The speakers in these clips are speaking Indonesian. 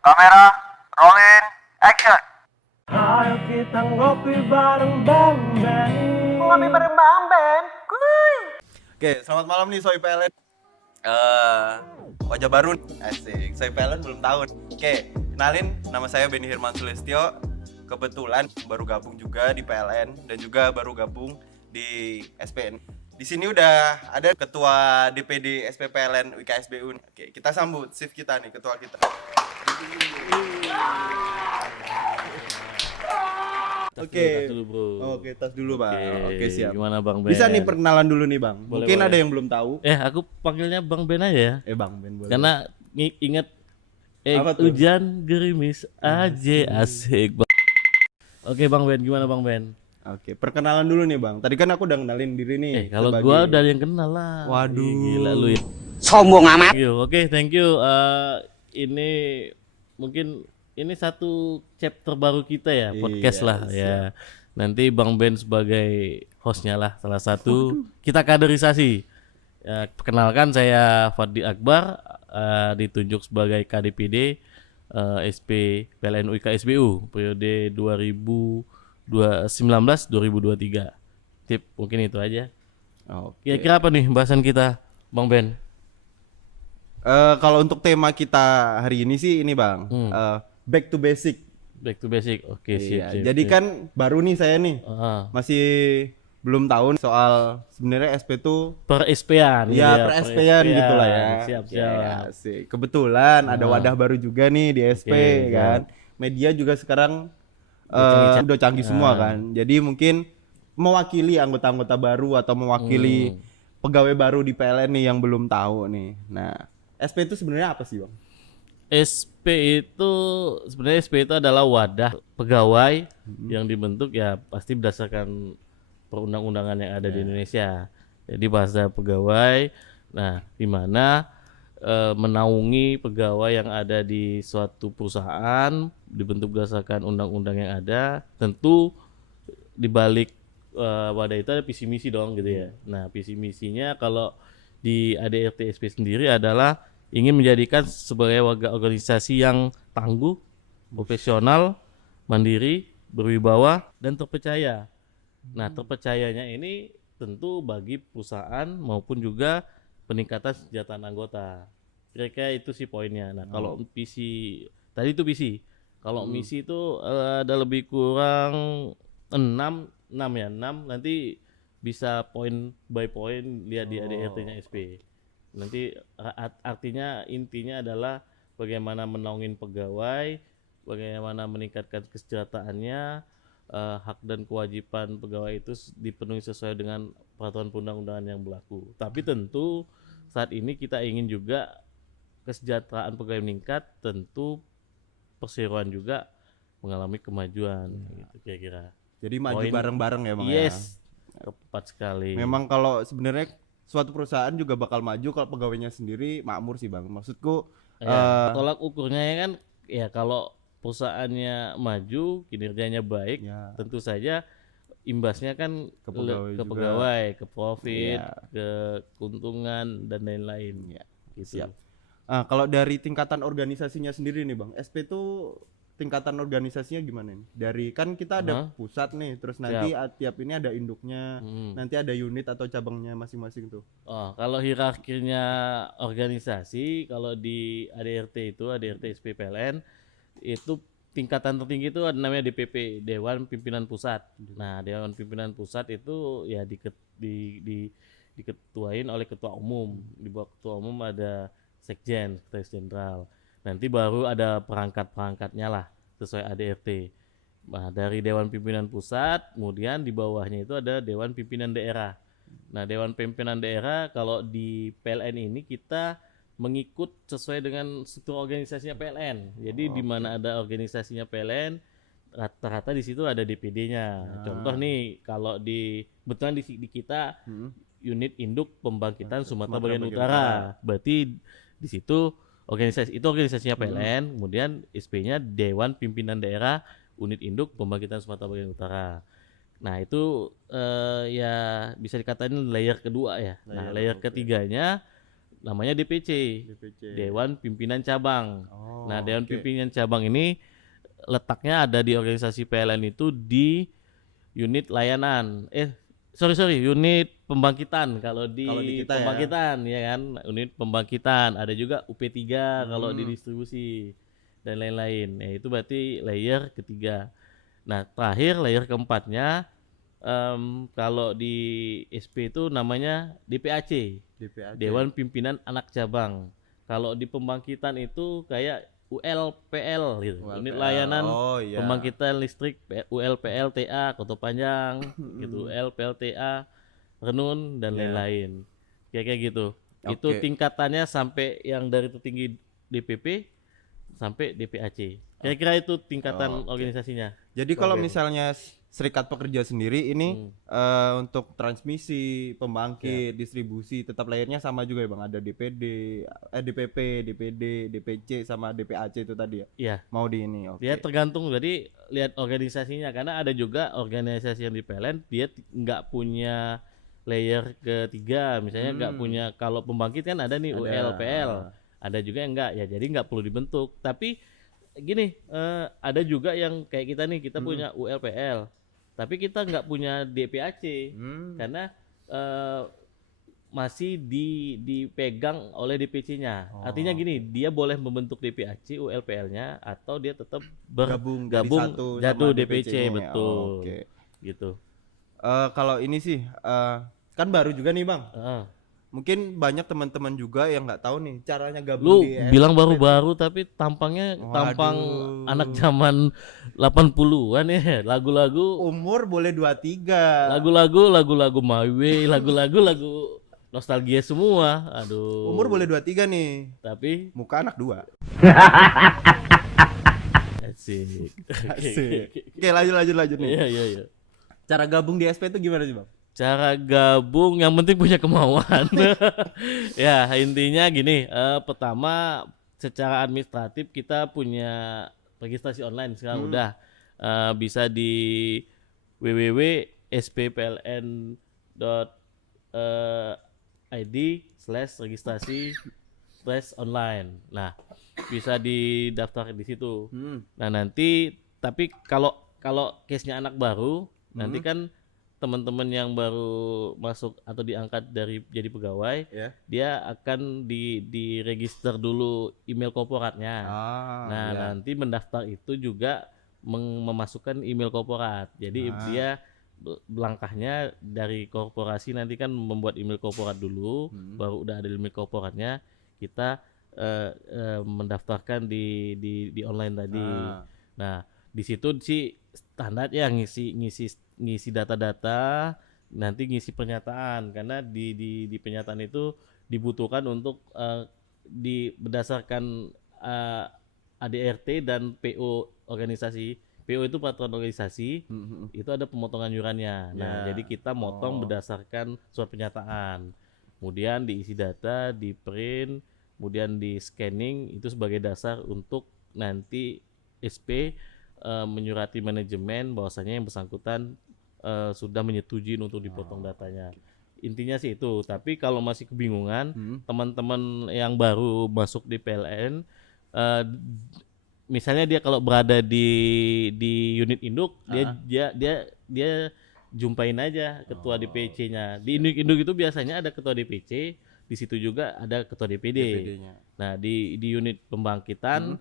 Kamera, rolling, action. Ayo kita ngopi bareng Bang Ben. Ngopi bareng Bang Ben. Kuy. Oke, selamat malam nih Soy Pelen. Wajah baru nih. Asik. Soy Pelen belum tahun. Oke, kenalin, nama saya Benny Hirman Sulistyo. Kebetulan baru gabung juga di PLN dan juga baru gabung di SPN. Di sini udah ada ketua DPD SPPLN WKSBU. Oke, kita sambut shift kita nih, ketua kita. Oke. Tas dulu, bro. Oke, tas dulu, Bang. Oke, siap. Gimana Bang Ben? Bisa nih perkenalan dulu nih, Bang. Boleh, Mungkin boleh. ada yang belum tahu. Aku panggilnya Bang Ben aja ya. Bang Ben boleh. Karena inget Apa tuh? hujan gerimis aja asik. Oke Bang Ben, gimana Bang Ben? Oke, perkenalan dulu nih, Bang. Tadi kan aku udah kenalin diri nih. Kalau sebagai- gua udah yang kenal lah. Waduh. Ih, gila lu ya. Sombong amat. Thank you. Ini mungkin ini satu chapter baru kita ya, podcast Iya, lah ya. Nanti Bang Ben sebagai hostnya lah salah satu. Kita kaderisasi. Ya, perkenalkan saya Fadli Akbar, ditunjuk sebagai KDPD SP PLN UIK-SBU periode 2019-2023. Tip mungkin itu aja. Oke. Kira-kira apa nih bahasan kita, Bang Ben? Kalau untuk tema kita hari ini sih ini, Bang. Back to basic. Back to basic. Oke, Iya, sip. jadi kan baru nih saya nih. Ah, Masih belum tahu soal sebenarnya SP tuh per SP-an ya gitu per SP-an gitu lah ya. Siap. Ya, asik. Kebetulan ada wadah baru juga nih di SP Oke, kan. Media juga sekarang udah canggih Nah. semua kan. Jadi mungkin mewakili anggota-anggota baru atau mewakili pegawai baru di PLN nih yang belum tahu nih. Nah, SP itu sebenarnya apa sih, Bang? Sebenarnya SP itu adalah wadah pegawai yang dibentuk ya pasti berdasarkan perundang-undangan yang ada di Indonesia. Jadi bahasa pegawai, nah di mana menaungi pegawai yang ada di suatu perusahaan dibentuk berdasarkan undang-undang yang ada. Tentu di balik wadah itu ada visi misi dong gitu ya. Nah visi misinya kalau di ADRT SP sendiri adalah ingin menjadikan sebagai organisasi yang tangguh, profesional, mandiri, berwibawa, dan terpercaya. Nah, terpercayanya ini tentu bagi perusahaan maupun juga peningkatan kesejahteraan anggota. Kira-kira itu sih poinnya. Nah, kalau visi tadi itu visi. Kalau misi itu ada lebih kurang 6 ya, 6 nanti bisa poin by poin lihat di ADRT-nya SP. Nanti artinya intinya adalah bagaimana menaungin pegawai, bagaimana meningkatkan kesejahteraannya, hak dan kewajiban pegawai itu dipenuhi sesuai dengan peraturan perundang-undangan yang berlaku. Tapi tentu saat ini kita ingin juga kesejahteraan pegawai meningkat, tentu perseroan juga mengalami kemajuan gitu kira-kira. Jadi maju Poin- bareng-bareng ya, Bang ya. Yes, tepat sekali. Memang kalau sebenarnya suatu perusahaan juga bakal maju kalau pegawainya sendiri makmur sih, Bang. Maksudku Ya, tolak ukurnya ya kan ya kalau perusahaannya maju, kinerjanya baik, Ya. tentu saja imbasnya kan Ke pegawai ke juga. pegawai, ke profit, Ya. ke keuntungan dan lain-lain. Ya, Gitu. siap. Kalau dari tingkatan organisasinya sendiri nih, Bang. SP tuh tingkatan organisasinya gimana nih? Dari kan kita ada pusat nih, terus nanti tiap ini ada induknya, nanti ada unit atau cabangnya masing-masing tuh. Oh, kalau hierarkinya organisasi, kalau di ADRT itu ADRT SPPLN itu tingkatan tertinggi itu ada namanya DPP, Dewan Pimpinan Pusat. Nah, Dewan Pimpinan Pusat itu ya diketuain oleh ketua umum. Di bawah ketua umum ada sekjen, sekretaris jenderal. Nanti baru ada perangkat-perangkatnya lah sesuai ADRT. Nah, dari Dewan Pimpinan Pusat, kemudian di bawahnya itu ada Dewan Pimpinan Daerah. Nah, Dewan Pimpinan Daerah kalau di PLN ini kita mengikut sesuai dengan struktur organisasinya PLN. Jadi di mana ada organisasinya PLN, rata-rata di situ ada DPD-nya. Contoh nih, kalau kebetulan di kita unit induk pembangkitan Sumatera Bagian Utara. Berarti di situ organisasinya PLN, kemudian SP-nya Dewan Pimpinan Daerah Unit Induk Pembangkitan Sumatera Bagian Utara. Nah, itu ya bisa dikatakan layer kedua ya. Layer ketiganya namanya DPC, Dewan Pimpinan Cabang. Nah, Dewan Pimpinan Cabang ini letaknya ada di organisasi PLN itu di unit layanan. Unit pembangkitan kalau di kita pembangkitan ya kan, unit pembangkitan. Ada juga UP3 kalau di distribusi dan lain-lain. Itu berarti layer ketiga. Nah, terakhir layer keempatnya kalau di SP itu namanya DPAC. Dewan Pimpinan Anak Cabang. Kalau di pembangkitan itu kayak ULPL gitu. Unit layanan pembangkitan listrik ULPL TA Kota Panjang gitu, ULPL TA Renun dan lain-lain. Kayak gitu. Itu tingkatannya sampai yang dari tertinggi DPP sampai DPAC. Kira-kira itu tingkatan organisasinya. Jadi kalau misalnya Serikat Pekerja sendiri ini untuk transmisi, pembangkit, distribusi tetap layernya sama juga ya Bang. Ada DPP, DPD, DPC sama DPAC itu tadi ya. Iya. Mau di ini. Dia tergantung, jadi lihat organisasinya, karena ada juga organisasi yang di PLN dia nggak punya layer ketiga, misalnya nggak punya. Kalau pembangkit kan ada nih ULPL, ada juga yang enggak ya, jadi nggak perlu dibentuk. Tapi gini, ada juga yang kayak kita nih, kita punya ULPL tapi kita nggak punya DPAC karena masih dipegang oleh DPC-nya. Artinya gini, dia boleh membentuk DPAC ULPL-nya atau dia tetap bergabung jatuh DPC, betul. Gitu. Kalau ini sih kan baru juga nih Bang. Mungkin banyak teman-teman juga yang nggak tahu nih caranya gabung Lu di bilang baru-baru tapi tampangnya tampang anak zaman 80-an ya. Lagu-lagu umur boleh 23. Lagu-lagu My Way, lagu nostalgia semua. Aduh. Umur boleh 23 nih. Tapi muka anak 2. Asik. Oke, lanjut nih. Iya. Cara gabung di SP itu gimana sih Bang? Cara gabung yang penting punya kemauan. Ya intinya gini, pertama secara administratif kita punya registrasi online sekarang udah bisa di www.spppln.id/registrasi/online. Nah, bisa didaftar di situ. Nah, nanti tapi kalau case-nya anak baru, nanti kan teman-teman yang baru masuk atau diangkat dari jadi pegawai, dia akan diregister dulu email korporatnya. Nanti mendaftar itu juga memasukkan email korporat. Jadi dia langkahnya dari korporasi nanti kan membuat email korporat dulu, baru udah ada email korporatnya, kita mendaftarkan di online tadi. Nah, di situ sih standar ya ngisi data-data, nanti ngisi pernyataan, karena di pernyataan itu dibutuhkan untuk berdasarkan ADRT dan PO organisasi. PO itu peraturan organisasi, itu ada pemotongan iurannya. Nah, jadi kita motong berdasarkan surat pernyataan. Kemudian diisi data, di print, kemudian di scanning, itu sebagai dasar untuk nanti SP menyurati manajemen bahwasanya yang bersangkutan sudah menyetujui untuk dipotong datanya. Intinya sih itu. Tapi kalau masih kebingungan, teman-teman yang baru masuk di PLN, misalnya dia kalau berada di unit induk, dia jumpain aja ketua DPC-nya. Di induk itu biasanya ada ketua DPC, di situ juga ada ketua DPD. Nah, di unit pembangkitan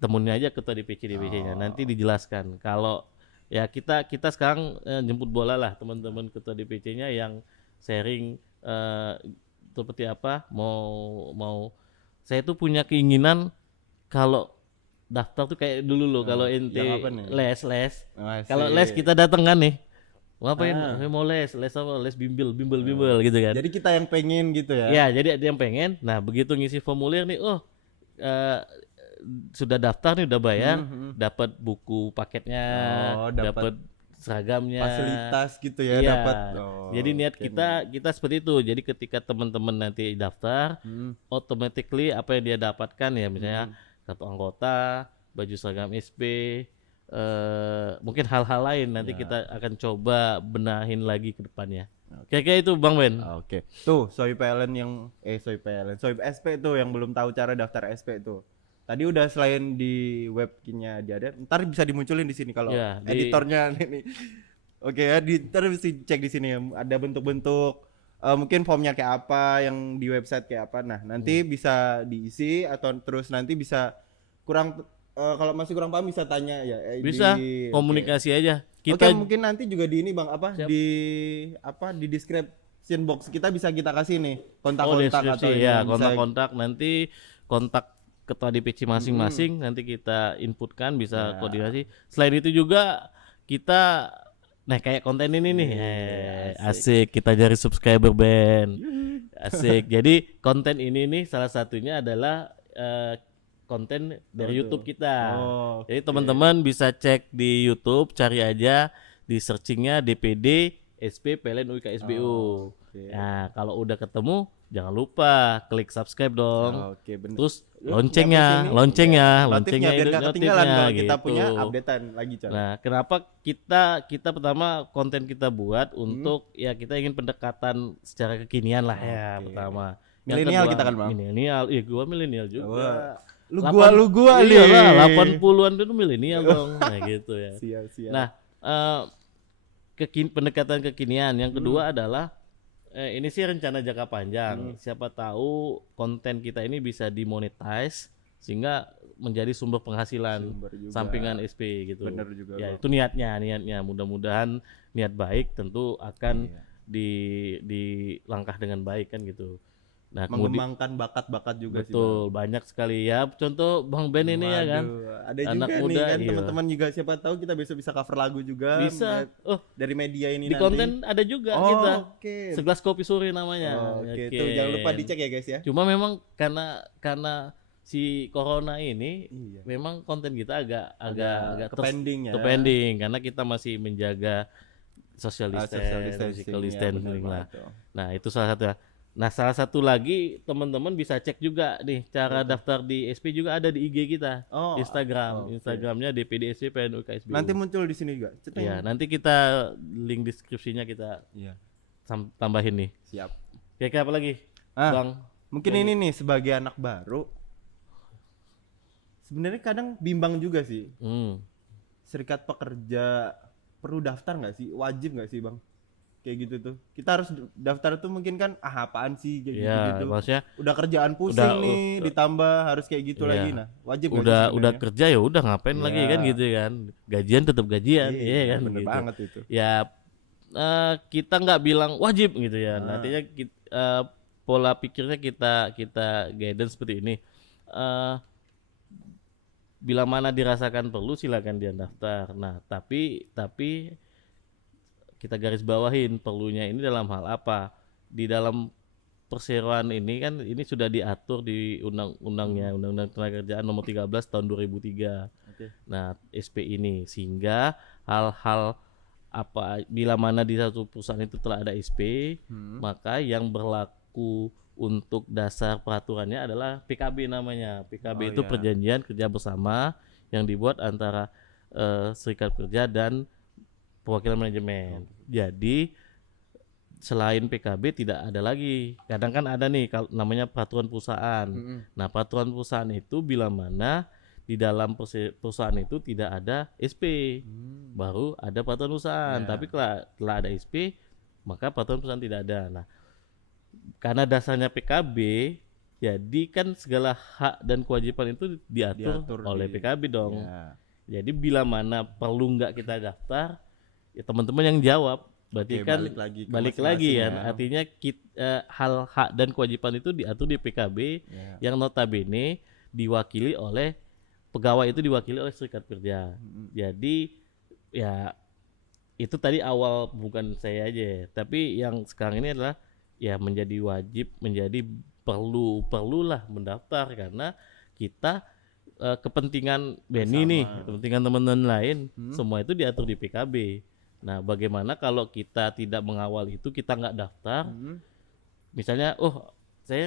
temuin aja ketua DPC-nya. Nanti dijelaskan. Kalau ya kita sekarang jemput bola lah teman-teman ketua DPC-nya yang sharing seperti apa, mau saya tuh punya keinginan kalau daftar tuh kayak dulu loh, kalau ente les kalau les kita datang kan nih, ngapain mau les apa, les bimbel gitu kan. Jadi kita yang pengen gitu ya. Ya, jadi ada yang pengen. Nah, begitu ngisi formulir nih, sudah daftar nih, udah bayar, dapat buku paketnya, dapat seragamnya, fasilitas gitu ya, iya. dapat. Jadi niat kita seperti itu. Jadi ketika teman-teman nanti daftar, automatically apa yang dia dapatkan ya, misalnya kartu anggota, baju seragam SP, mungkin hal-hal lain nanti kita akan coba benahin lagi ke depannya. Kayak itu Bang Ben. Oke. Tuh, Soy PLN Soy SP tuh yang belum tahu cara daftar SP tuh. Tadi udah selain di webkinnya dia ada, ntar bisa dimunculin di sini kalau Ya, editornya ini. Oke ya, ntar bisa cek di sini ada bentuk-bentuk mungkin formnya kayak apa, yang di website kayak apa. Nah, nanti bisa diisi atau terus nanti bisa kalau masih kurang paham bisa tanya ya. Bisa komunikasi aja. Oke, Kita mungkin nanti juga di ini Bang Siap. di description box kita bisa kita kasih nih kontak-kontak deskripsi atau ini ya, yang bisa- kontak-kontak nanti kontak ketua DPC masing-masing nanti kita inputkan bisa koordinasi. Selain itu juga kita kayak konten ini nih. Asik kita cari subscriber band. Asik. Jadi konten ini nih salah satunya adalah konten dari YouTube kita. Oh, Jadi teman-teman bisa cek di YouTube, cari aja di searchingnya DPD SP PLN UIK SBU. Oke. Nah, kalau udah ketemu jangan lupa klik subscribe dong. Oke, bener. Terus Yuk, loncengnya nyampe sini. loncengnya Notifnya biar nggak ketinggalan notifnya kalau kita punya gitu. updatean lagi, Coy. Nah, kenapa kita pertama konten kita buat untuk ya kita ingin pendekatan secara kekinian lah ya Oke. pertama. Milenial kita kan, Bang? Milenial, iya gua milenial juga. Wah. Lu 8 gua iyalah, nih. 80-an itu milenial dong. Nah, gitu ya. Siap. Nah, pendekatan kekinian. Yang kedua adalah ini sih rencana jangka panjang. Siapa tahu konten kita ini bisa dimonetize sehingga menjadi sumber penghasilan Sumber juga. sampingan SP gitu. Bener juga, Ya Bang. itu niatnya. Mudah-mudahan niat baik tentu akan Iya. dilangkah dengan baik kan gitu. Nah, kemudian Mengembangkan bakat-bakat juga sih, betul banyak sekali ya. Contoh Bang Ben ini ya kan. Waduh, ada Anak juga nih muda, kan iya. teman-teman juga siapa tahu kita besok bisa cover lagu juga Bisa. Oh, dari media ini di nanti. konten ada juga Oh, kita. oke. Segelas kopi sore namanya. Oke, tuh jangan lupa dicek ya guys ya. Cuma memang karena si corona ini Iya. memang konten kita agak pending ya. pending karena kita masih menjaga social Social distancing, physical ya, distancing bener lah. banget tuh. Nah, itu salah satu. Nah, salah satu lagi teman-teman bisa cek juga nih cara daftar di SP juga ada di IG kita. Oh, Instagram, oke. Instagramnya DPD SP PLN UIK SBU. Nanti muncul di sini juga. Ceteng. ya, nanti kita link deskripsinya kita Iya. tambahin nih. Siap. Kayak apa lagi? Ah, Bang. Mungkin ini nih sebagai anak baru. Sebenarnya kadang bimbang juga sih. Hmm. Serikat pekerja perlu daftar nggak sih? Wajib nggak sih, Bang? Kayak gitu tuh. Kita harus daftar tuh mungkin kan apaan sih kayak Ya, gitu. maksudnya Udah kerjaan pusing Udah- nih, ditambah harus kayak gitu Iya. lagi. Nah, wajib nggak sih udah sebenarnya? kerja ya udah ngapain lagi Iya. kan gitu kan. Gajian tetap gajian, iya kan bener gitu. banget itu. Ya kita nggak bilang wajib gitu ya. Nantinya pola pikirnya kita guidance seperti ini. Bila mana dirasakan perlu silakan dia daftar. Nah, tapi kita garis bawahin perlunya ini dalam hal apa? Di dalam perseroan ini kan ini sudah diatur di undang-undangnya, Undang-Undang Ketenagakerjaan Nomor 13 Tahun 2003. Oke. Nah, SP ini sehingga hal-hal apa bila mana di satu perusahaan itu telah ada SP, maka yang berlaku untuk dasar peraturannya adalah PKB namanya. PKB itu iya. perjanjian kerja bersama yang dibuat antara serikat kerja dan perwakilan manajemen. Jadi selain PKB tidak ada lagi. Kadang kan ada nih namanya peraturan perusahaan. Nah, peraturan perusahaan itu bila mana di dalam perusahaan itu tidak ada SP, baru ada peraturan perusahaan. Ya. Tapi telah ada SP, maka peraturan perusahaan tidak ada. Nah, karena dasarnya PKB, jadi kan segala hak dan kewajiban itu diatur oleh PKB dong. Ya. Jadi bila mana perlu nggak kita daftar, ya teman-teman yang jawab. Berarti Oke, kan balik lagi ke balik masing-masing lagi kan. ya. Artinya hal hak dan kewajiban itu diatur di PKB Ya. yang notabene diwakili oleh pegawai itu diwakili oleh serikat kerja. Jadi ya itu tadi awal bukan saya aja, tapi yang sekarang ini adalah ya menjadi wajib, menjadi perlulah mendaftar karena kita kepentingan Benny nih, kepentingan teman-teman lain, semua itu diatur di PKB. Nah, bagaimana kalau kita tidak mengawal itu, kita nggak daftar, misalnya, saya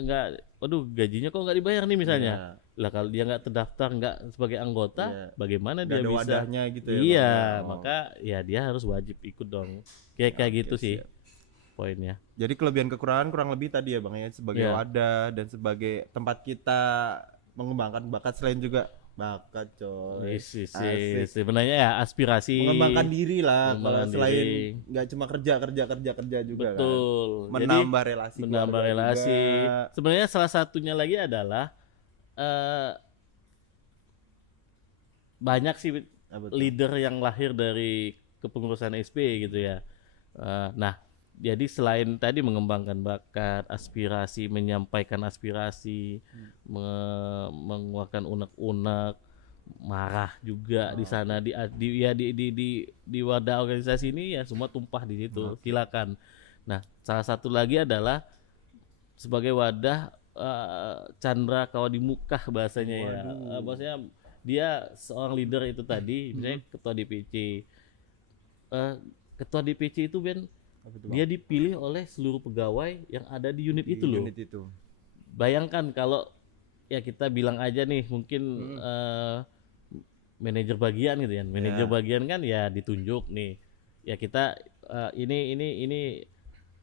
nggak, waduh gajinya kok nggak dibayar nih misalnya. Lah kalau dia nggak terdaftar, nggak sebagai anggota, Iya. bagaimana Nggak dia ada bisa? wadahnya gitu ya, Iya, Bang, ya. Oh. maka ya dia harus wajib ikut dong. Kayak Oke, gitu sih siap. poinnya. Jadi kelebihan kekurangan kurang lebih tadi ya Bang ya, sebagai Iya. wadah dan sebagai tempat kita mengembangkan bakat selain juga bakat coy. Asik. Sebenarnya ya aspirasi. Mengembangkan diri lah, kalau Mengembangkan selain diri. nggak cuma kerja juga kan. Betul. Menambah relasi Menambah keluarga relasi. juga. Sebenarnya salah satunya lagi adalah banyak sih Apa tuh? leader yang lahir dari kepengurusan SP gitu ya. Nah, jadi selain tadi mengembangkan bakat, aspirasi, menyampaikan aspirasi, mengeluarkan unek-unek, marah juga di sana di wadah organisasi ini ya semua tumpah di situ. Silakan. Nah, salah satu lagi adalah sebagai wadah Chandra Kawadimukah bahasanya ya. Maksudnya dia seorang leader itu tadi, misalnya ketua DPC. Ketua DPC itu Ben, dia dipilih oleh seluruh pegawai yang ada di unit itu loh. Unit itu. Bayangkan kalau ya kita bilang aja nih mungkin manajer bagian gitu ya. Manajer bagian kan ya ditunjuk nih. Ya kita ini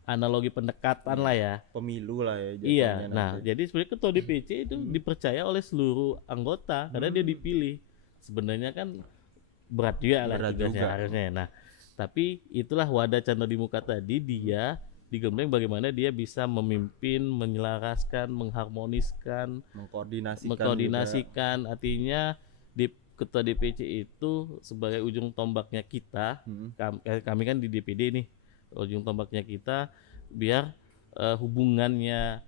analogi pendekatan lah ya. Pemilu lah ya jatuhnya Iya. nanti. Nah, jadi sebenarnya ketua DPC itu dipercaya oleh seluruh anggota karena dia dipilih. Sebenarnya kan berat juga lah Berat tugasnya juga. harusnya. Nah, tapi itulah wadah Chandra di Muka tadi, dia digembleng bagaimana dia bisa memimpin, menyelaraskan, mengharmoniskan, mengkoordinasikan. Artinya di ketua DPC itu sebagai ujung tombaknya kita. Kami kan di DPD nih, ujung tombaknya kita biar hubungannya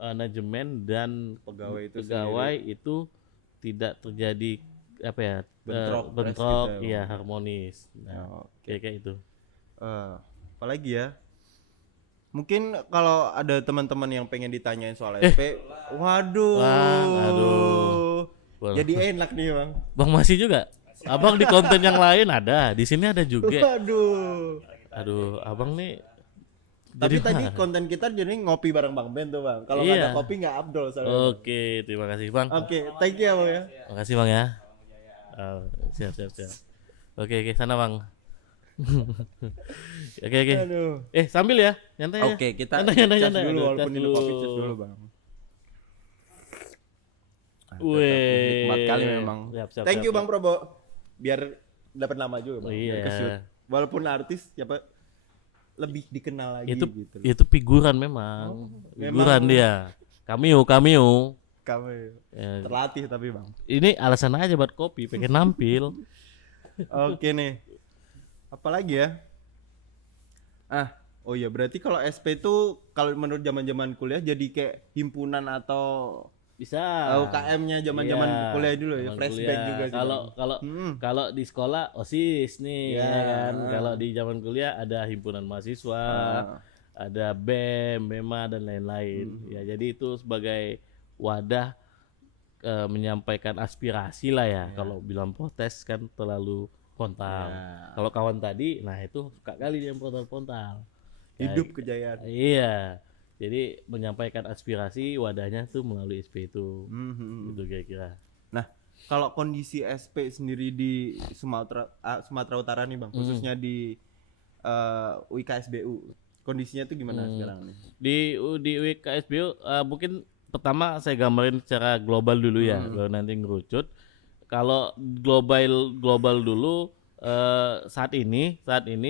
manajemen dan Pegawai itu tidak terjadi apa ya, bentrok gitu ya, iya, Bang. harmonis. Nah, kayak itu. Apalagi ya? Mungkin kalau ada teman-teman yang pengen ditanyain soal SP, waduh. Boleh. Jadi enak nih, Bang. Bang masih juga. Abang di konten yang lain ada, di sini ada juga. Waduh. Aduh, abang nih. Tapi jadi tadi mana? konten kita jadi ngopi bareng Bang Ben tuh, Bang. Kalau nggak Iya. ada kopi nggak abdol soalnya. Oke, terima kasih Bang. Oke, thank you ya, Bang ya. Makasih Bang ya. Siap. Oke, sana Bang. Oke. Aduh. Sambil ya, nyantai ya. Oke, kita Nyantai. cas dulu Aduh, walaupun cas minum kopi cas dulu, Bang. Wih. Nikmat kali memang. Siap, Thank you Bang Probo. Biar dapat nama juga, Bang. Iya. Biar ke-shoot. Walaupun artis siapa lebih dikenal lagi Itu gitu. itu figuran memang. Figuran memang. dia. Cameo. Kamu Ya, terlatih tapi, Bang. ini alasan aja buat kopi, pengen nampil. Oke nih. Apalagi ya? Oh iya, berarti kalau SP itu kalau menurut zaman-zaman kuliah jadi kayak himpunan atau Bisa. UKM-nya zaman-zaman Iya, kuliah dulu ya, zaman flashback kuliah. juga sih. Kalau Bang. kalau kalau di sekolah OSIS nih, Iya. ya kan. Kalau di zaman kuliah ada himpunan mahasiswa, ada BEM, BEMA dan lain-lain. Ya, jadi itu sebagai wadah menyampaikan aspirasi lah ya. Kalau bilang protes kan terlalu frontal. Ya. Kalau kawan tadi, nah itu suka kali dia frontal-frontal. Hidup kejayaan. Iya. Jadi menyampaikan aspirasi wadahnya tuh melalui SP itu. Mhm. Gitu kira-kira. Nah, kalau kondisi SP sendiri di Sumatera Utara nih, Bang, khususnya di UIKSBU, kondisinya tuh gimana sekarang nih? Di UIKSBU mungkin pertama saya gambarin secara global dulu ya, baru nanti ngerucut. Kalau global dulu saat ini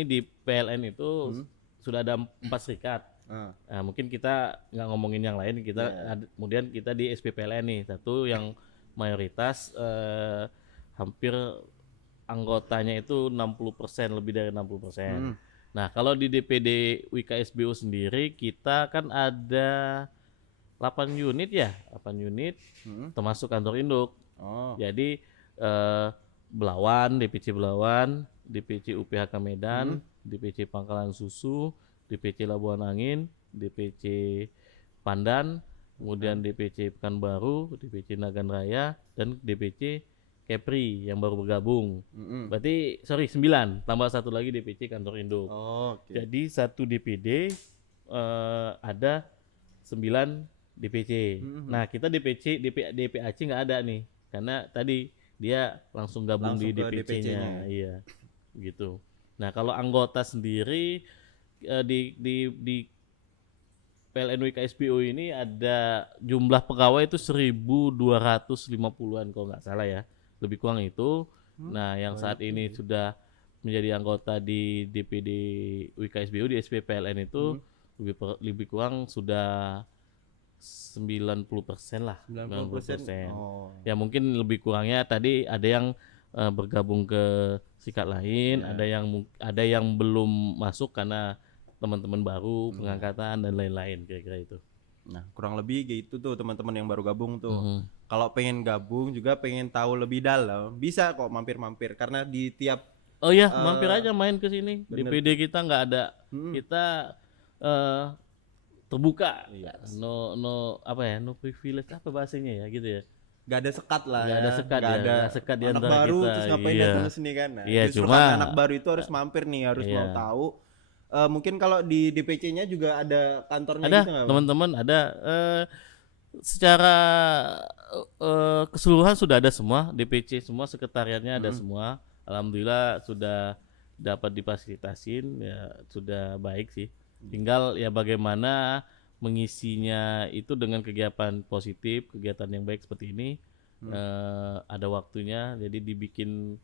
di PLN itu sudah ada 4 serikat. Nah, mungkin kita nggak ngomongin yang lain, kemudian kita di SPPLN nih, satu yang mayoritas hampir anggotanya itu 60%, lebih dari 60%. Nah, kalau di DPD UIKSBU sendiri kita kan ada 8 unit ya, 8 unit termasuk kantor induk. Jadi Belawan, DPC Belawan, DPC UPHK Medan, DPC Pangkalan Susu, DPC Labuan Angin, DPC Pandan, kemudian DPC Pekanbaru, DPC Nagan Raya, dan DPC Kepri yang baru bergabung. Berarti 9, tambah satu lagi DPC kantor induk. Oke. Jadi satu DPD ada 9 DPC. Nah, kita DPAC nggak ada nih. Karena tadi dia langsung gabung Langsung di ke DPC-nya. DPC-nya. Iya. Gitu. Nah, kalau anggota sendiri di PLN WKSBO ini ada jumlah pegawai itu 1.250-an kalau nggak salah ya, lebih kurang itu. Nah, yang saat ini sudah menjadi anggota di DPD WKSBO di SP PLN itu lebih kurang sudah 90% lah, 90%. Oh. Ya mungkin lebih kurangnya tadi ada yang bergabung ke sikat lain, ada yang belum masuk karena teman-teman baru, pengangkatan dan lain-lain kira-kira itu. Nah, kurang lebih gitu tuh teman-teman yang baru gabung tuh. Kalau pengen gabung juga pengen tahu lebih dalam, bisa kok mampir-mampir karena di tiap Oh iya, mampir aja main ke sini. bener DPD kita nggak ada, kita terbuka. No apa ya, no privilege apa bahasanya ya gitu ya. gak ada sekat lah Nggak ada sekat Nggak ya, ada nggak sekat di anak antara baru kita. terus ngapain Iya. datang ke sini kan. Nah, Iya, justru cuma- karena anak baru itu harus mampir nih, harus mau tahu. Mungkin kalau di DPC-nya juga ada kantornya Ada gitu nggak, Bang? teman-teman, ada secara keseluruhan sudah ada semua, DPC semua, sekretariatnya ada semua. Alhamdulillah sudah dapat difasilitasin, ya sudah baik sih. Tinggal ya bagaimana mengisinya itu dengan kegiatan positif, kegiatan yang baik seperti ini. Ada waktunya, jadi dibikin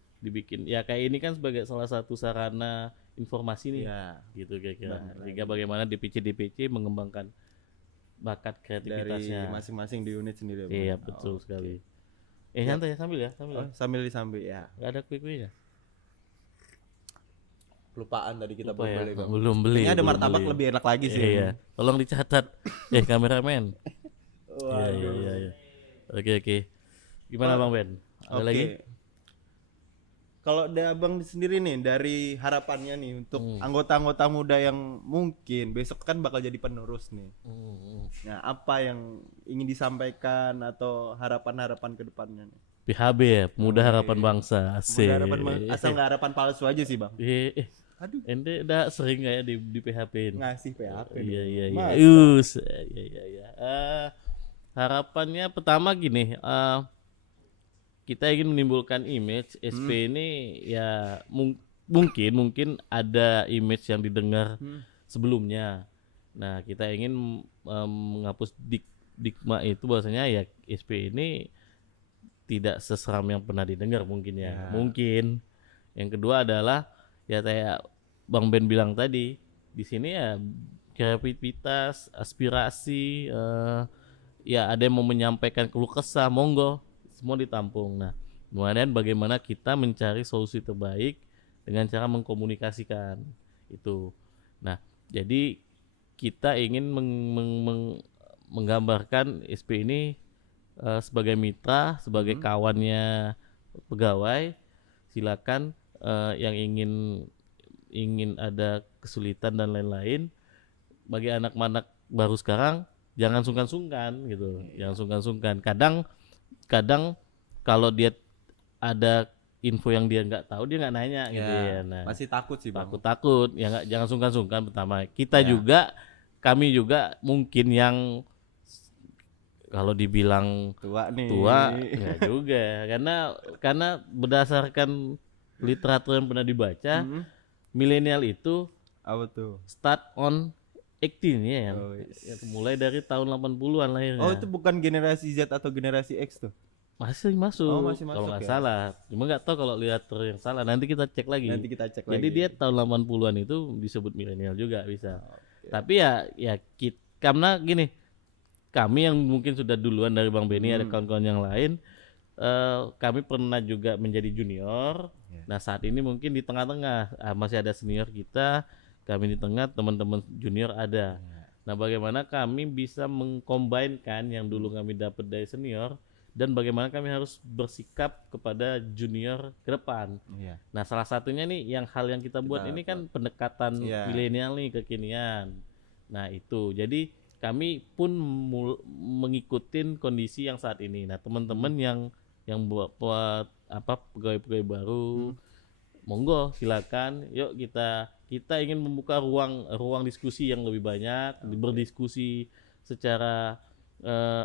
ya kayak ini kan sebagai salah satu sarana informasi nih, Iya. gitu kira-kira. Sehingga bagaimana DPC mengembangkan bakat Dari kreativitasnya. masing-masing di unit sendiri, Bang. Iya betul sekali. Santai ya, sambil ya. Oh, sambil disambil ya. Gak ada kue-kuenya. Kelupaan tadi kita Lupa belum ya, beli, Bang. belum beli. Ini ada belum martabak beli. lebih enak lagi sih. Iya, tolong dicatat. Kameramen. Waduh. Iya. Oke. Gimana Bang Ben? Ada Oke. lagi? Kalau dari abang sendiri nih, dari harapannya nih untuk anggota-anggota muda yang mungkin besok kan bakal jadi penerus nih. Nah, apa yang ingin disampaikan atau harapan-harapan ke depannya nih? PHB ya, Pemuda Harapan Bangsa. Asik. Mudah asal nggak harapan palsu aja sih, Bang. Aduh. Ente udah sering nggak ya di PHP-in? Ngasih PHP. Iya. Masa? Iya. Harapannya pertama gini, kita ingin menimbulkan image SP ini ya mungkin ada image yang didengar sebelumnya. Nah, kita ingin menghapus stigma itu bahwasanya ya SP ini tidak seseram yang pernah didengar mungkin ya. Mungkin. Yang kedua adalah ya kayak Bang Ben bilang tadi, di sini ya kreativitas, aspirasi, ya ada yang mau menyampaikan keluh kesah, monggo, semua ditampung. Nah, kemudian bagaimana kita mencari solusi terbaik dengan cara mengkomunikasikan itu. Nah, jadi kita ingin menggambarkan SP ini sebagai mitra, sebagai kawannya pegawai. Silakan yang ingin ada kesulitan dan lain-lain, bagi anak-anak baru sekarang jangan sungkan-sungkan gitu. Jangan sungkan-sungkan. Kadang kalau dia ada info yang dia nggak tahu, dia nggak nanya gitu ya. Nah, Masih takut sih, Bang. takut ya, nggak, jangan sungkan-sungkan. Pertama kita juga, kami juga mungkin yang kalau dibilang Tua nih. nggak juga, karena berdasarkan literatur yang pernah dibaca, milenial itu Apa tuh? start on 18 ya, Oh, ya, mulai dari tahun 80-an lahirnya. Oh, itu bukan generasi Z atau generasi X tuh? Masih masuk, Oh, masih kalau masuk nggak ya? salah. Cuma nggak tahu kalau literatur yang salah. Nanti kita cek lagi. Nanti kita cek Jadi lagi. dia tahun 80-an itu disebut milenial juga bisa. Tapi ya karena gini, kami yang mungkin sudah duluan dari Bang Benny, ada kawan-kawan yang lain, kami pernah juga menjadi junior. Nah, saat ini mungkin di tengah-tengah, masih ada senior kita, kami di tengah, teman-teman junior ada. Nah, bagaimana kami bisa mengcombine-kan yang dulu kami dapat dari senior, dan bagaimana kami harus bersikap kepada junior ke depan. Iya. Nah, salah satunya nih hal yang kita buat ini kan pendekatan Iya. milenial nih, kekinian. Nah, itu. Jadi kami pun mengikutin kondisi yang saat ini. Nah, teman-teman yang buat pegawai-pegawai baru, monggo silakan. Yuk kita ingin membuka ruang diskusi yang lebih banyak, berdiskusi secara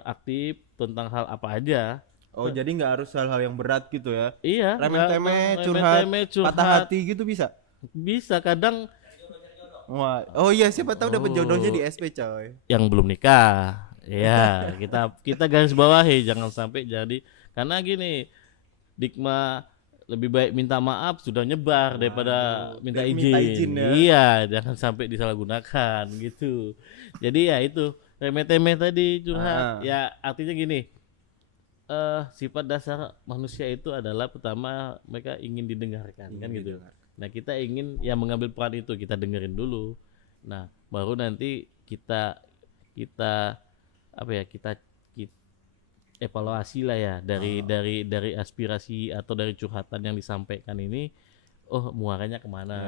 aktif tentang hal apa aja. Oh, jadi nggak harus hal-hal yang berat gitu ya. Iya, Remeh-temeh, remeh-temeh, patah hati gitu bisa. Bisa kadang Wah, oh iya, siapa tahu dapat Oh. jodohnya di SP coy. yang belum nikah. Ya, kita garis bawahi jangan sampai jadi, karena gini, Dikma lebih baik minta maaf sudah nyebar daripada minta dari izin. minta izin ya. Iya, jangan sampai disalahgunakan gitu. Jadi ya itu remeh-temeh tadi curhat. Ya artinya gini, sifat dasar manusia itu adalah pertama mereka ingin didengarkan kan gitu. Nah kita ingin ya mengambil peran itu, kita dengerin dulu. Nah baru nanti kita apa ya kita evaluasi lah ya dari aspirasi atau dari curhatan yang disampaikan ini. Oh muaranya kemana?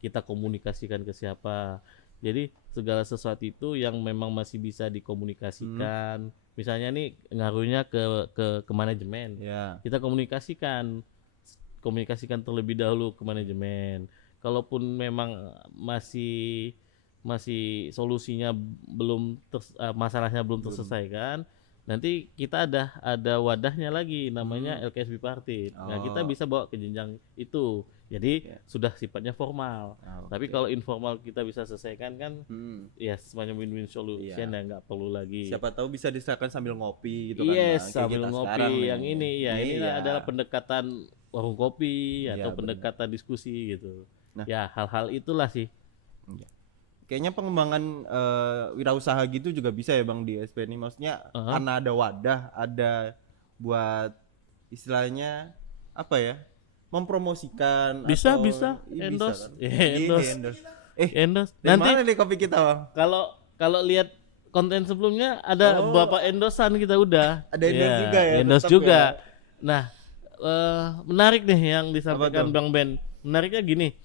Kita komunikasikan ke siapa? Jadi segala sesuatu itu yang memang masih bisa dikomunikasikan. Misalnya nih ngaruhnya ke manajemen. Kita komunikasikan terlebih dahulu ke manajemen. Kalaupun memang masih solusinya masalahnya belum terselesaikan, nanti kita ada wadahnya lagi namanya LKSB Partit. Nah, kita bisa bawa ke jenjang itu. Jadi sudah sifatnya formal. Tapi kalau informal kita bisa selesaikan kan, ya semacam win-win solution ya, nggak perlu lagi. Siapa tahu bisa diserahkan sambil ngopi gitu kan. Yes, Bang. sambil ngopi yang ini ya. Ini Iya. adalah pendekatan warung kopi atau pendekatan diskusi gitu. Nah. Ya hal-hal itulah sih. Kayaknya pengembangan wirausaha gitu juga bisa ya Bang di SP ini. Maksudnya karena ada wadah, ada buat istilahnya apa ya? Mempromosikan Bisa atau endorse. kan? Endorse. Endorse. Dari Nanti mana nih kopi kita Bang? kalau lihat konten sebelumnya ada beberapa endorsean kita udah. Ada endorse juga ya, Endorse tetap juga. ya. Nah, menarik nih yang disampaikan tuh? Bang Ben. Menariknya gini.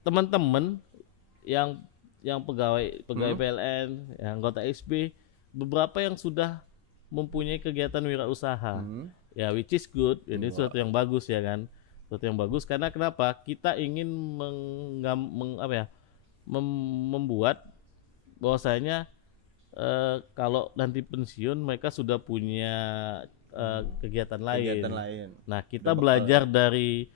Teman-teman yang pegawai PLN, yang anggota SB, beberapa yang sudah mempunyai kegiatan wirausaha. Ya which is good. Jadi sesuatu yang bagus ya kan. Sesuatu yang bagus karena kenapa? Kita ingin membuat bahwasanya kalau nanti pensiun mereka sudah punya kegiatan lain. Nah, kita belajar dari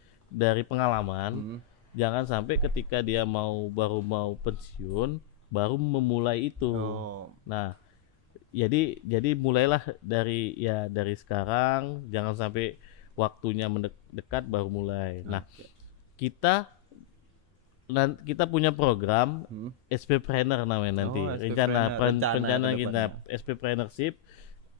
pengalaman. Jangan sampai ketika dia baru mau pensiun baru memulai itu. Nah, jadi mulailah dari sekarang, jangan sampai waktunya mendekat baru mulai. Nah, kita punya program SP-Planner namanya nanti. Rencana kita SP-Plannership.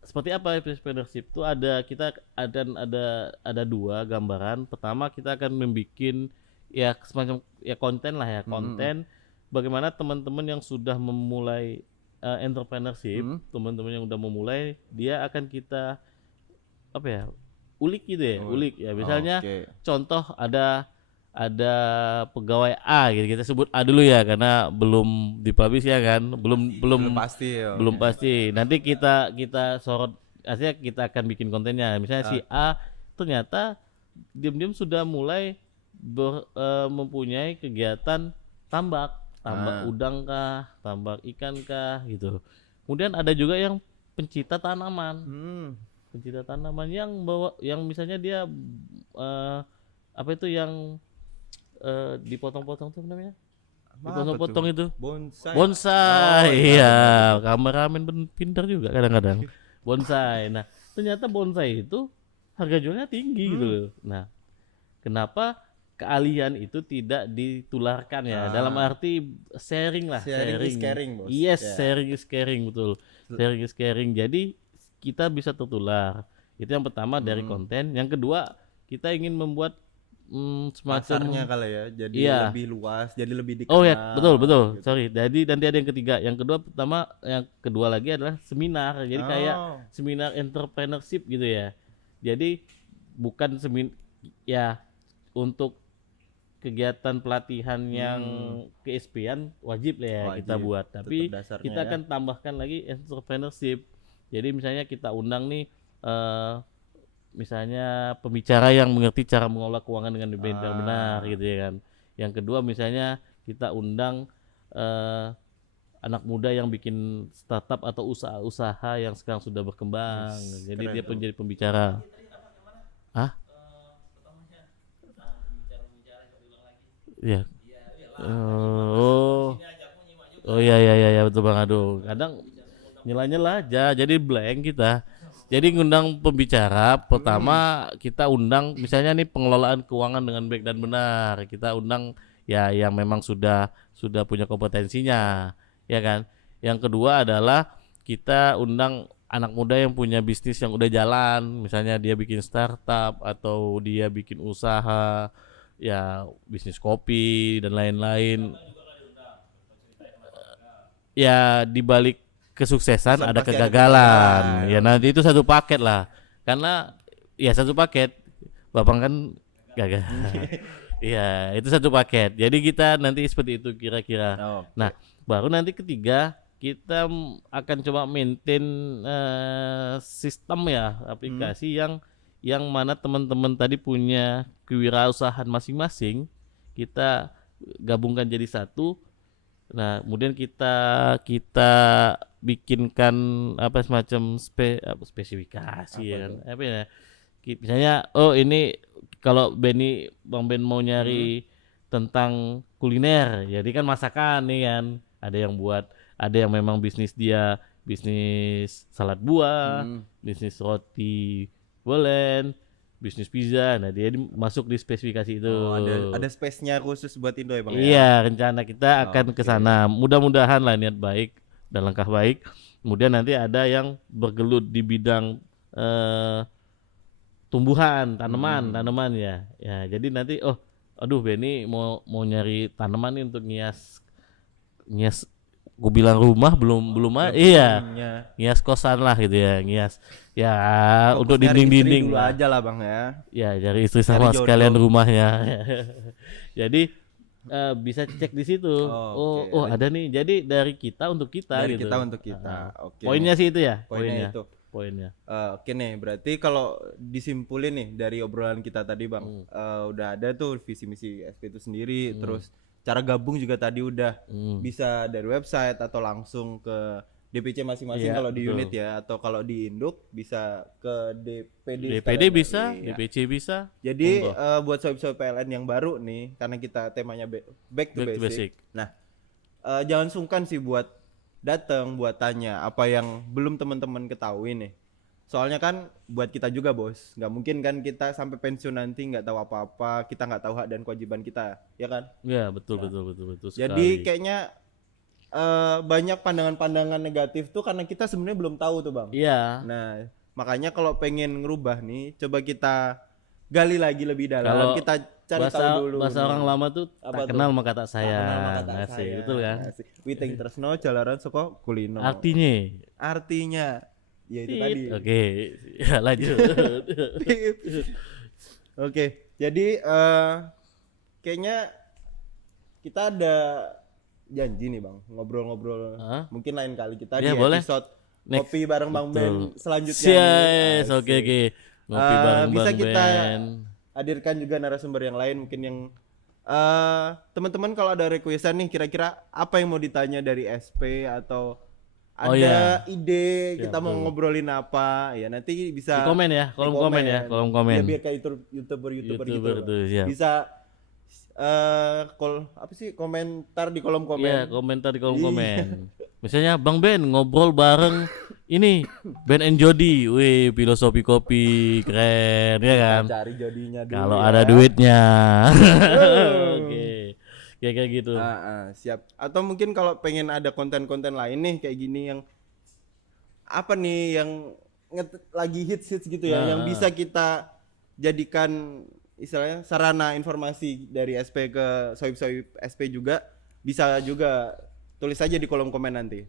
Seperti apa SP-Plannership itu kita ada dua gambaran. Pertama kita akan membuat ya semacam ya konten lah ya, konten bagaimana teman-teman yang sudah memulai entrepreneurship, teman-teman yang udah memulai, dia akan kita ulik gitu ya, misalnya contoh ada pegawai A gitu, kita sebut A dulu ya karena belum dipublish ya kan, belum pasti. Nanti kita sorot, artinya kita akan bikin kontennya. Misalnya si A ternyata diam-diam sudah mulai mempunyai kegiatan tambak udang kah, tambak ikan kah gitu. Kemudian ada juga yang pencipta tanaman. Pencipta tanaman yang misalnya dia yang dipotong-potong tuh namanya? Dipotong-potong itu. Bonsai. Iya, kameramen pintar juga kadang-kadang. Bonsai. Nah, ternyata bonsai itu harga jualnya tinggi gitu loh. Nah, kenapa keahlian itu tidak ditularkan ya, dalam arti sharing lah, sharing is caring, Bos. Yes, sharing is caring, betul. Sharing is caring. Jadi kita bisa tertular. Itu yang pertama dari konten. Yang kedua, kita ingin membuat semacam pasarnya kali ya, jadi lebih luas, jadi lebih dikenal. Oh ya, betul. Gitu. Sorry. Jadi nanti ada yang ketiga. Yang kedua lagi adalah seminar. Jadi kayak seminar entrepreneurship gitu ya. Jadi bukan ya untuk kegiatan pelatihan yang ke-SP-an wajib lah ya kita buat, tapi kita akan tambahkan lagi entrepreneurship. Jadi misalnya kita undang nih misalnya pembicara yang mengerti cara mengelola keuangan dengan benar gitu ya kan. Yang kedua misalnya kita undang anak muda yang bikin startup atau usaha-usaha yang sekarang sudah berkembang. Jadi keren dia tuh. menjadi pembicara. Hah? Iya. Oh. Oh iya betul Bang. Aduh, kadang nyela-nyela aja jadi blank kita. Jadi ngundang pembicara pertama kita undang misalnya nih pengelolaan keuangan dengan baik dan benar. Kita undang ya yang memang sudah punya kompetensinya, ya kan. Yang kedua adalah kita undang anak muda yang punya bisnis yang udah jalan, misalnya dia bikin startup atau dia bikin usaha ya bisnis kopi dan lain-lain. Ya di balik kesuksesan ada Pasti ada kegagalan. kegagalan. Ya nanti itu satu paket lah. Karena ya satu paket. Bapak kan gagal. Iya, itu satu paket. Jadi kita nanti seperti itu kira-kira. Oh, Nah, baru nanti ketiga kita akan coba maintain sistem ya aplikasi yang mana teman-teman tadi punya kewirausahaan masing-masing. Kita gabungkan jadi satu. Nah, kemudian kita bikinkan apa semacam spesifikasi ya kan. Apa ya? Misalnya ini kalau Bang Ben mau nyari tentang kuliner, jadi kan masakan nih kan. Ada yang memang bisnis salad buah, bisnis roti bolen, bisnis pizza. Nah, dia masuk di spesifikasi itu. Oh, ada space-nya khusus buat Indo ya Bang ya? Iya, rencana kita akan ke sana. Mudah-mudahan lah niat baik dan langkah baik. Kemudian nanti ada yang bergelut di bidang tumbuhan, tanaman ya. Ya, jadi nanti aduh Benny mau nyari tanaman nih untuk ngias gue bilang rumah belum iya. Ngias kosan lah gitu ya, ngias. Ya, Fokus untuk nyari istri dinding-dinding dulu lah. aja lah Bang ya. Ya, cari istri Cari sama jodoh. sekalian rumahnya. Jadi bisa cek di situ. Oh, Oh, oke. ada nih. Jadi dari kita untuk kita Dari gitu. kita untuk kita. Oke. Poinnya sih itu ya. Poinnya itu. Poinnya. Oke nih, berarti kalau disimpulin nih dari obrolan kita tadi Bang, udah ada tuh visi misi SP itu sendiri, terus cara gabung juga tadi udah bisa dari website atau langsung ke DPC masing-masing Iya, kalau di betul. unit ya, atau kalau di induk bisa ke DPD. DPD sekalian bisa, lagi, ya. DPC bisa. Jadi Monggo. buat sob-sob PLN yang baru nih, karena kita temanya back to Back to basic. basic. Nah, jangan sungkan sih buat datang, buat tanya apa yang belum teman-teman ketahui nih. Soalnya kan buat kita juga bos, nggak mungkin kan kita sampai pensiun nanti nggak tahu apa-apa, kita nggak tahu hak dan kewajiban kita, ya kan? Ya, betul Jadi sekali. kayaknya banyak pandangan-pandangan negatif tuh karena kita sebenarnya belum tahu tuh bang. Iya. Nah, makanya kalau pengen ngerubah nih, coba kita gali lagi lebih dalam, Kalau kita cari tahu dulu. bahasa nih. orang lama tuh Apa tak tuh? kenal maka tak Tak sayang. kenal maka tak Asik, sayang. betul kan? Asik. Witing tresno jalaran soko kulino. Artinya Ya itu tadi. Oke, ya lanjut. Oke, jadi kayaknya kita ada janji nih bang, ngobrol-ngobrol. Hah? Mungkin lain kali kita Ya, di boleh. episode Next. kopi bareng bang Ben Betul. selanjutnya. Yes, nih. oke. Asik. Ngopi bareng bisa Bang kita Ben. hadirkan juga narasumber yang lain mungkin yang teman-teman kalau ada requestan nih kira-kira apa yang mau ditanya dari SP atau ada Oh, iya. ide Ya, kita mau betul. ngobrolin apa ya nanti bisa Di komen ya, kolom di komen ya, kolom komen. Ya, biar kayak youtuber gitu tuh, siap. bisa apa sih komentar di kolom komen. Iya, komentar di kolom Iya. komen. Misalnya Bang Ben ngobrol bareng ini Ben and Jody, wih filosofi kopi keren ya kan. Cari jodinya dulu. Kalau ya. ada duitnya. Oke. Kayak gitu. Siap. Atau mungkin kalau pengen ada konten-konten lain nih kayak gini yang apa nih yang lagi hits gitu ya, yang bisa kita jadikan istilahnya sarana informasi dari SP ke soib-soib SP juga bisa juga tulis aja di kolom komen nanti.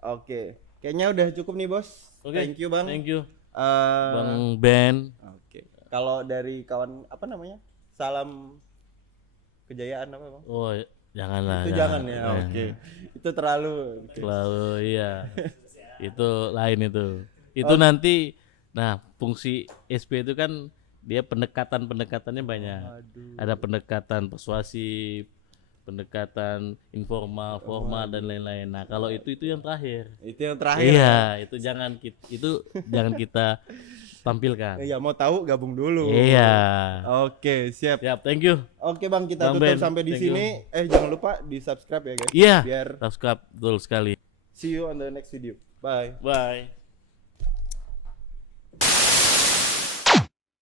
Oke, kayaknya udah cukup nih bos. Oke, Thank you bang. Thank you. Eh, Bang Ben. Oke. Kalau dari kawan apa namanya? Salam kejayaan apa bang? Oh, janganlah. Itu jangan ya. Oke. Itu terlalu. Terlalu iya. Itu lain itu. Itu nanti nah, fungsi SP itu kan dia pendekatannya banyak. Ada pendekatan persuasif, pendekatan informal, formal dan lain-lain. Nah, kalau itu yang terakhir. Itu yang terakhir. Iya, itu jangan kita tampilkan. Ya mau tahu gabung dulu. Iya. Oke, siap. Siap, thank you. Oke Bang, kita Bang tutup Ben, sampai di thank sini. Jangan lupa di subscribe ya guys. Iya. Biar Subscribe, betul sekali. see you on the next video. Bye. Bye.